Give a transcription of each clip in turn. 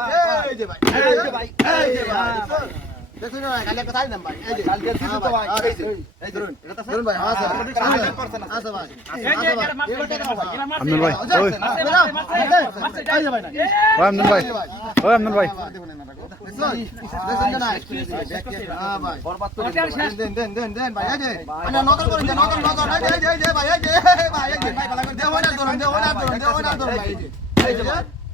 ভাই যে ভাই এই যে ভাই এই যে ভাই দেখুন না কালকে কোথায় দাম ভাই এই যে কালকে দিছি তো ভাই এই যে এই ধরুন এটা তো ধরুন ভাই হ্যাঁ স্যার 100% আছে স্যার ভাই আমন ভাই ওই এই যে ভাই না ওই আমন ভাই ওই আমন ভাই ভাই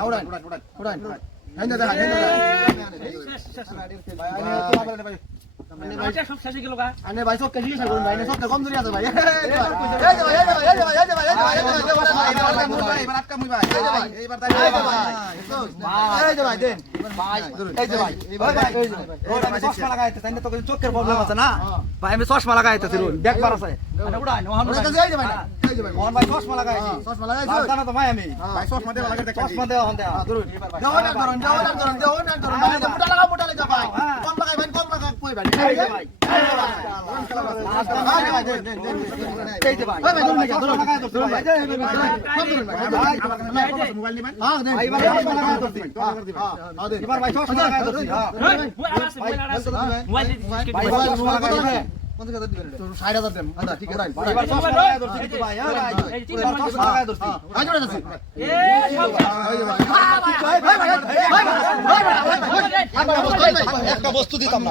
উড়ান উড়ান চোখের প্রবলেম আছে না ভাই আমি চশমা লাগাইতে দেখবার আছে মোহন ভাই চশমা লাগাইছি চশমা লাগাইছি আমি চশমা দেওয়া লাগাইতে চশমা দেওয়া দেওয়া মোবাইল ষাট হাজার দেন আচ্ছা ঠিক আছে ভাই। একটা বস্তু দিতাম না।